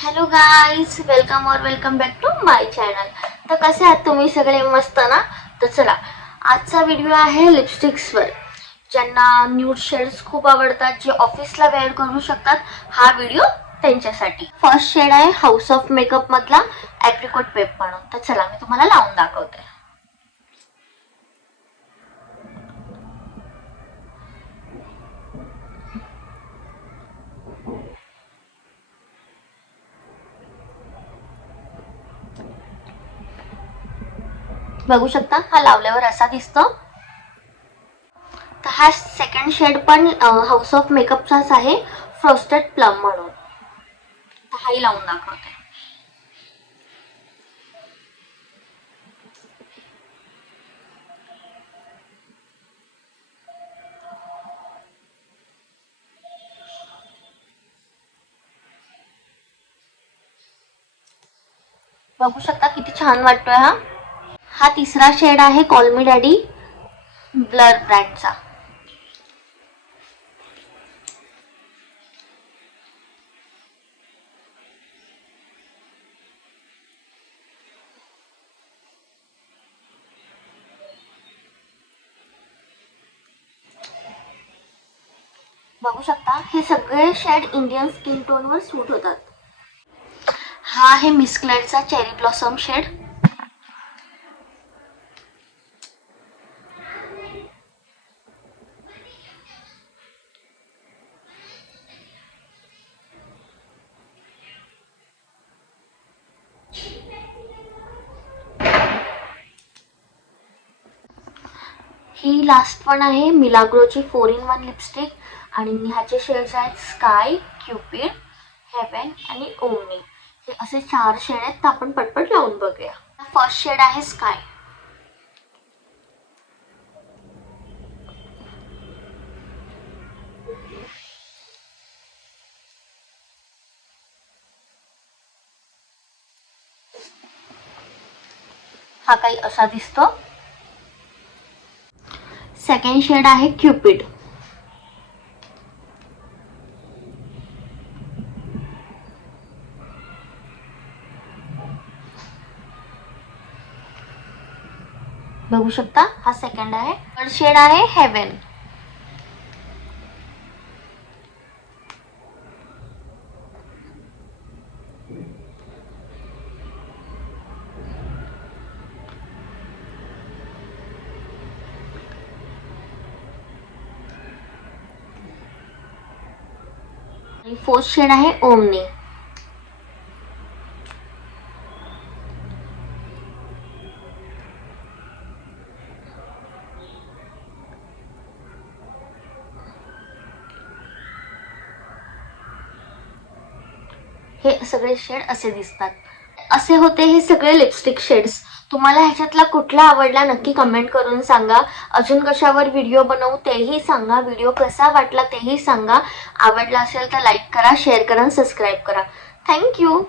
Hello guys welcome और welcome back to my channel तर कसे आहात तुम्ही सगळे? मस्त ना? तर चला आजचा व्हिडिओ आहे लिपस्टिक्सवर ज्यांना न्यूड शेड्स खूप आवडतात जे ऑफिसला वेअर करू शकतात हा व्हिडिओ त्यांच्यासाठी. फर्स्ट शेड आहे हाऊस ऑफ मेकअपमधला ॲप्रिकोट पेप म्हणून. तर चला मी तुम्हाला लावून दाखवते. बघू शकता हा लावल्यावर असा दिसतो. तर हा सेकंड शेड पण हाऊस ऑफ मेकअपचाच आहे फ्रॉस्टेड प्लम म्हणून. तर हाही लावून दाखवते. बघू शकता किती छान वाटतोय हा. हा तिसरा शेड आहे कॉलमी डॅडी ब्लर ब्रँडचा बघू शकता हे सगळे शेड इंडियन स्किन टोनवर सूट होतात. हा आहे मिसक्लेडचा चेरी ब्लॉसम शेड ही लास्ट पण आहे. मिलाग्रोची फोर इन वन लिपस्टिक आणि ह्याचे शेड्स आहेत स्काय क्युपिड हेवन आणि ओमनी हे असे चार शेड आहेत. तर आपण पटपट लावून बघूया. फर्स्ट शेड आहे स्काय हा काही असा दिसतो. सेकंड शेड आहे क्युपिड बघू शकता हा सेकंड आहे. थर्ड शेड आहे हेवन फोर्थ शेड आहे ओमनी. हे सगळे शेड असे दिसतात. असे होते हे सगळे लिपस्टिक शेड्स तुम्हाला ह्याच्यातला कुठला आवडला नक्की कमेंट करून सांगा. अजून कशावर व्हिडिओ बनवू तेही सांगा. व्हिडिओ कसा वाटला तेही सांगा. आवडला असेल तर लाईक करा शेअर करा सबस्क्राईब करा. थँक्यू